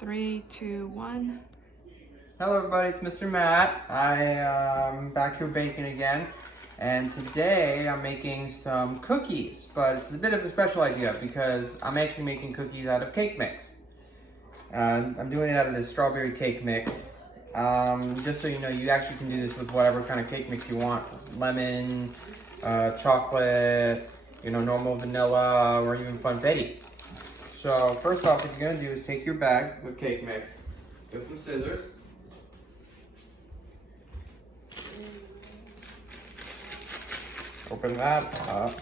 3, 2, 1. Hello everybody, it's Mr. Matt. I'm back here baking again, and today I'm making some cookies, but it's a bit of a special idea because I'm actually making cookies out of cake mix. I'm doing it out of this strawberry cake mix. Just so you know, you actually can do this with whatever kind of cake mix you want. Lemon, chocolate, normal vanilla, or even funfetti. So first off, what you're gonna do is take your bag with cake mix, get some scissors, open that up.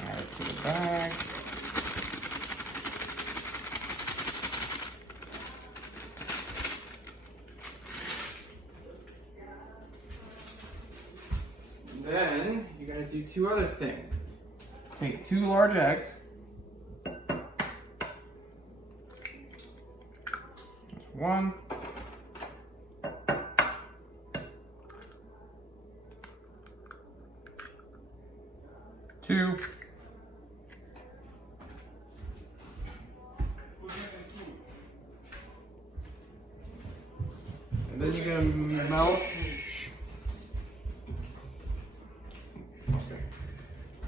Add it to the bag. Then you're gonna do two other things. Take 2 large eggs. That's 1. 2. And then you're gonna melt.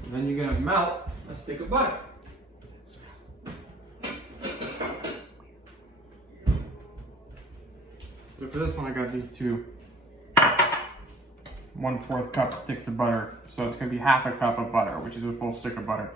And then you're gonna melt a stick of butter. So for this one, I got these 2 1/4 cup sticks of butter. So it's gonna be half a cup of butter, which is a full stick of butter.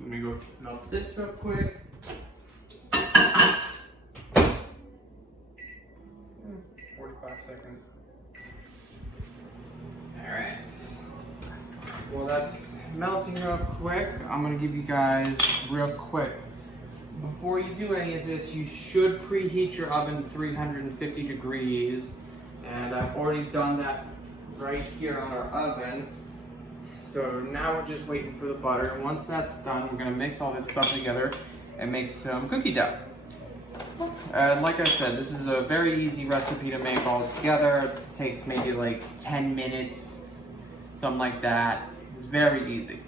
Let me go melt this real quick. 45 seconds. Alright. Well, that's melting real quick. I'm gonna give you guys real quick. Before you do any of this, you should preheat your oven to 350 degrees. And I've already done that right here on our oven. So now we're just waiting for the butter. And once that's done, we're gonna mix all this stuff together and make some cookie dough. Like I said, this is a very easy recipe to make all together. It takes maybe like 10 minutes, something like that. It's very easy.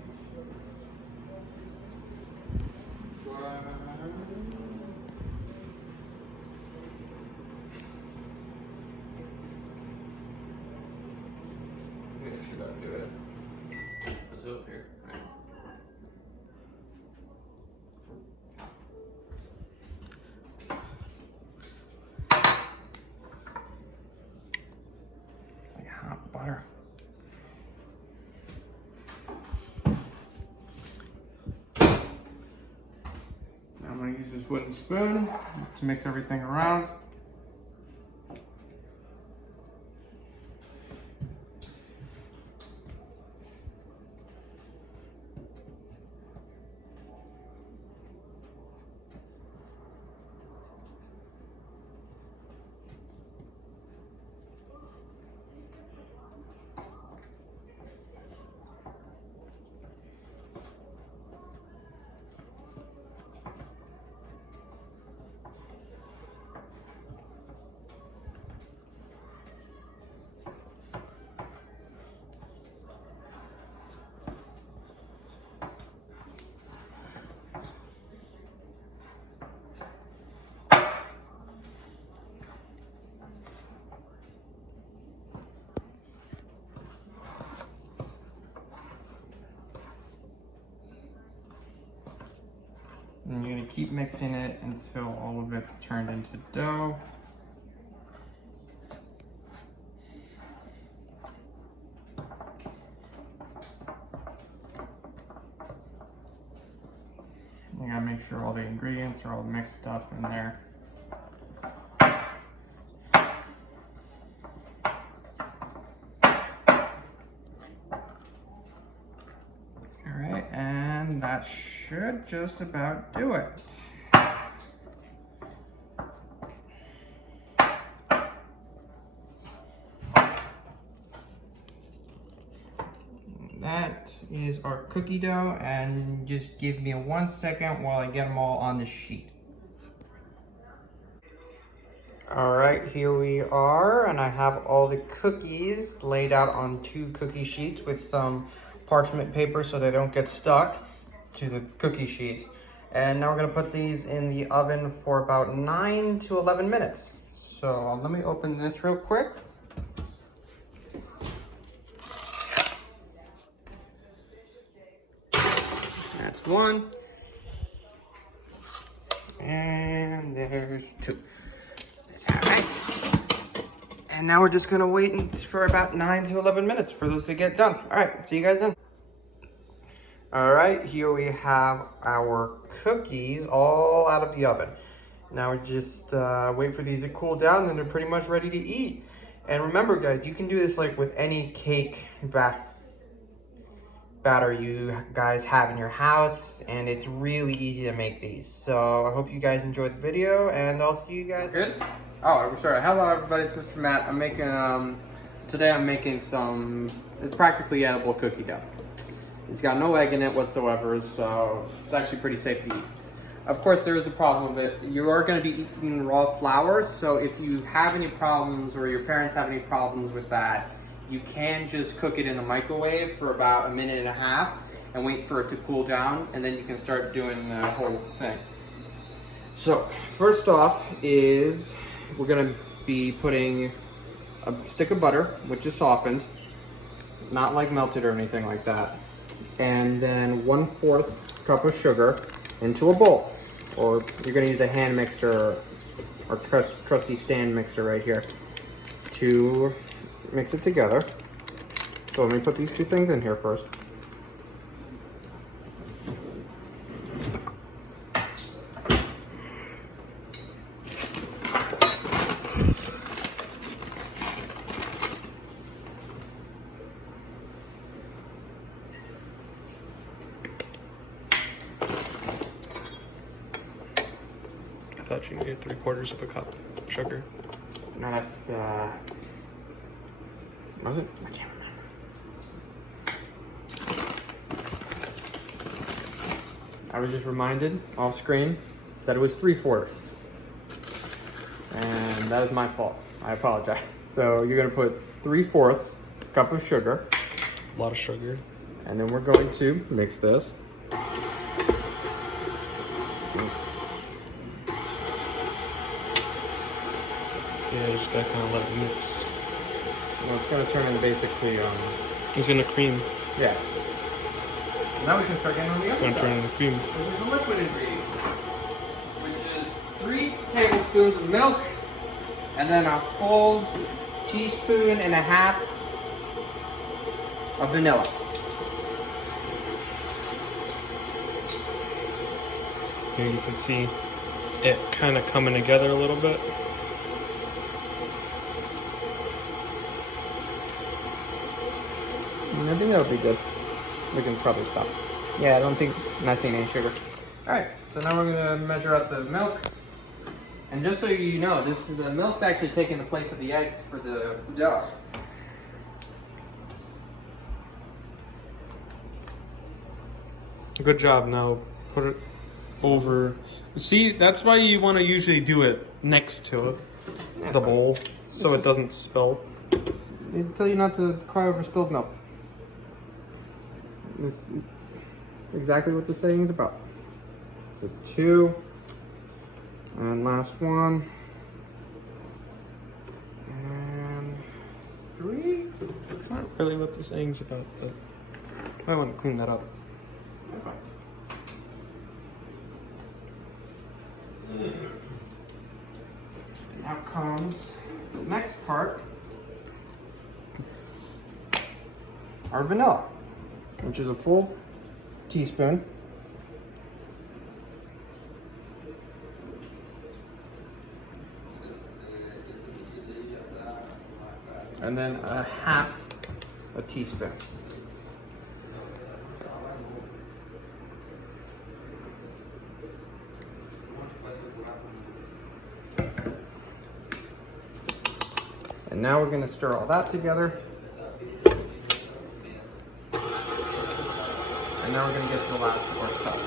I should have do it. What's up here? Right. Like hot butter. Now I'm gonna use this wooden spoon to mix everything around. And you're gonna keep mixing it until all of it's turned into dough. You gotta make make sure all the ingredients are all mixed up in there. All right, and that should just about do it. That is our cookie dough, and just give me 1 second while I get them all on the sheet. All right, here we are, and I have all the cookies laid out on 2 cookie sheets with some parchment paper so they don't get stuck to the cookie sheets. And now we're gonna put these in the oven for about 9 to 11 minutes. So let me open this real quick. That's 1. And there's 2. All right. And now we're just gonna wait for about 9 to 11 minutes for those to get done. All right, see you guys then. All right, here we have our cookies all out of the oven. Now we just wait for these to cool down, and they're pretty much ready to eat. And remember, guys, you can do this like with any cake batter you guys have in your house, and it's really easy to make these. So I hope you guys enjoyed the video, and I'll see you guys. Good? Oh, sorry. Hello, everybody. It's Mr. Matt. I'm making today I'm making some. It's practically edible cookie dough. It's got no egg in it whatsoever, so it's actually pretty safe to eat. Of course, there is a problem with it. You are going to be eating raw flour, so if you have any problems or your parents have any problems with that, you can just cook it in the microwave for about 1.5 minutes and wait for it to cool down, and then you can start doing the whole thing. So first off is we're going to be putting a stick of butter, which is softened, not like melted or anything like that, and then 1/4 cup of sugar into a bowl, or you're going to use a hand mixer or trusty stand mixer right here to mix it together. So let me put these 2 things in here first. I thought you needed 3/4 of a cup of sugar. No, that's was it? I can't remember. I was just reminded off screen that it was 3/4, and that is my fault. I apologize. So you're gonna put 3/4 cup of sugar. A lot of sugar. And then we're going to mix this. Yeah, just gotta kind of let it mix. Well, it's going to turn into basically, It's gonna cream. yeah. Now we can start getting on the It's other gonna turn side. into cream. This is the liquid ingredient, which is 3 tablespoons of milk, and then a full 1.5 teaspoons of vanilla. Here you can see it kind of coming together a little bit. I think that'll be good. We can probably stop. Yeah, I don't think I'm not seeing any sugar. Alright, so now we're gonna measure out the milk. And just so you know, the milk's actually taking the place of the eggs for the dough. Good job. Now put it over. See, that's why you want to usually do it next to it, the bowl, so it doesn't spill. They tell you not to cry over spilled milk. This is exactly what the saying is about. So 2, and last one, and 3. It's not really what the saying's about, but I want to clean that up. Okay. Now comes the next part, our vanilla, which is a full teaspoon. and then a half a teaspoon. And now we're gonna stir all that together. And now we're gonna get to the last 4 cups.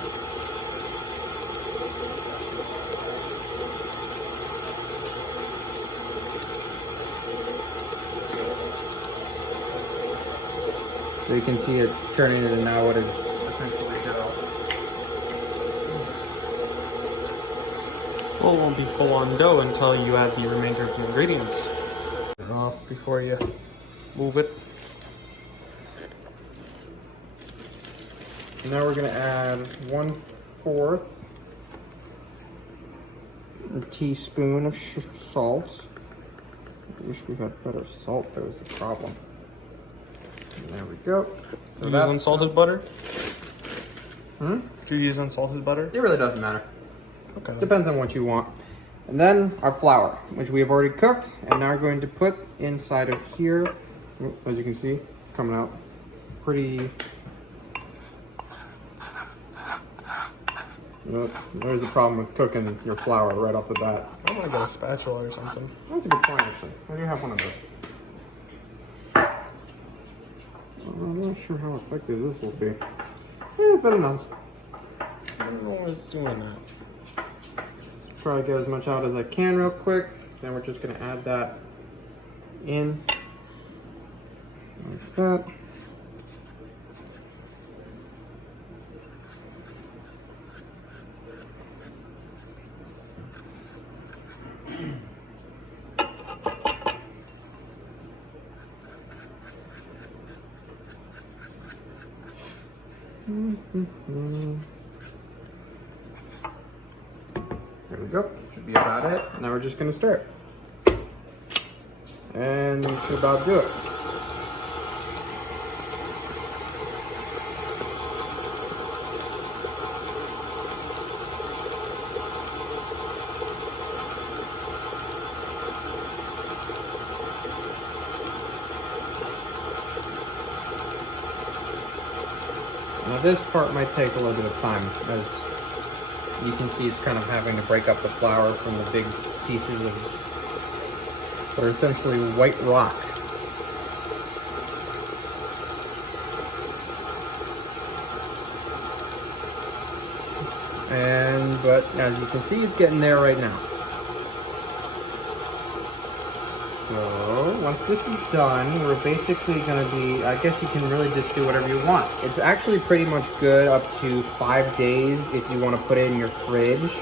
So you can see it turning into now what is essentially dough. Well, it won't be full on dough until you add the remainder of the ingredients. Turn it off before you move it. Now we're gonna add 1/4 teaspoon of salt. I wish we had better salt, that was the problem. And there we go. So Do you use unsalted butter? Hmm? Do you use unsalted butter? It really doesn't matter. Okay. Depends on what you want. And then our flour, which we have already cooked, and now we're going to put inside of here. As you can see, coming out pretty. There's a problem with cooking your flour right off the bat. I'm gonna get a spatula or something. That's a good point, actually. I do have one of those. I'm not sure how effective this will be. It's better enough. I don't know what's doing that. Try to get as much out as I can real quick. Then we're just gonna add that in like that. There we go. Should be about it. Now we're just gonna stir it. And we should about do it. Now this part might take a little bit of time, as you can see it's kind of having to break up the flour from the big pieces of what are essentially white rock. But as you can see, it's getting there right now. So once this is done, we're basically going to be, I guess you can really just do whatever you want. It's actually pretty much good up to 5 days if you want to put it in your fridge.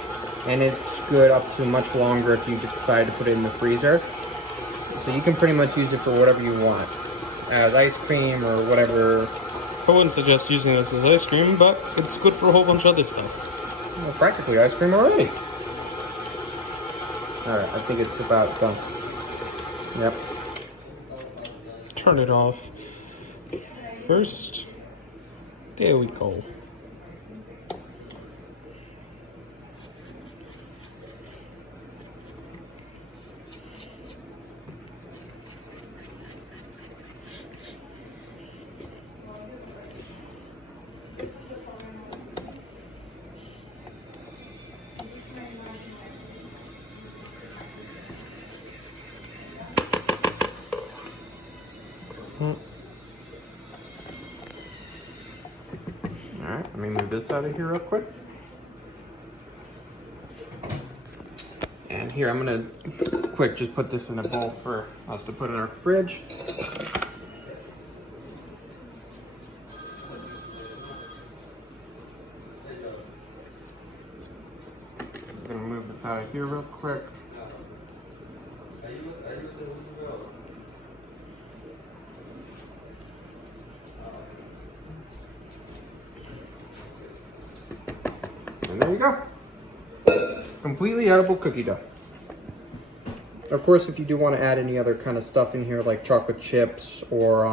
And it's good up to much longer if you decide to put it in the freezer. So you can pretty much use it for whatever you want. As ice cream or whatever. I wouldn't suggest using this as ice cream, but it's good for a whole bunch of other stuff. Well, practically ice cream already. Alright, I think it's about done. Yep. Turn it off. First, there we go. Alright, let me move this out of here real quick. And here, I'm gonna just put this in a bowl for us to put in our fridge. I'm gonna move this out of here real quick. And there you go. Completely edible cookie dough. Of course, if you do want to add any other kind of stuff in here, like chocolate chips or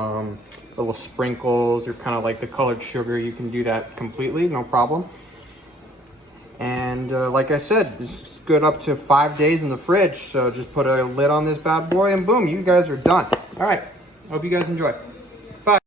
little sprinkles or kind of like the colored sugar, you can do that completely, no problem. And like I said, it's good up to 5 days in the fridge. So just put a lid on this bad boy and boom, you guys are done. All right. Hope you guys enjoy.